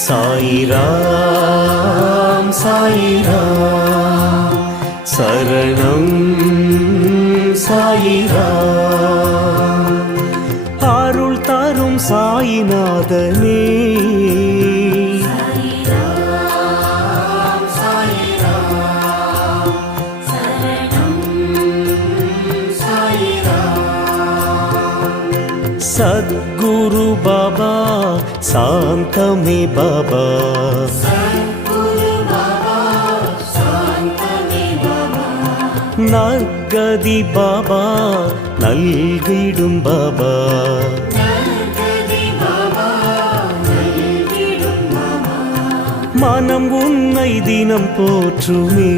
சாயிராம் சாயிராம் சரணம் சாயிராம் அருள் தரும் சாயிநாதனே सद्गुरु बाबा शांतमे बाबा नर्गदि बाबा नल्गिडुम बाबा मनम उन्नै दिनम पोற்றுமே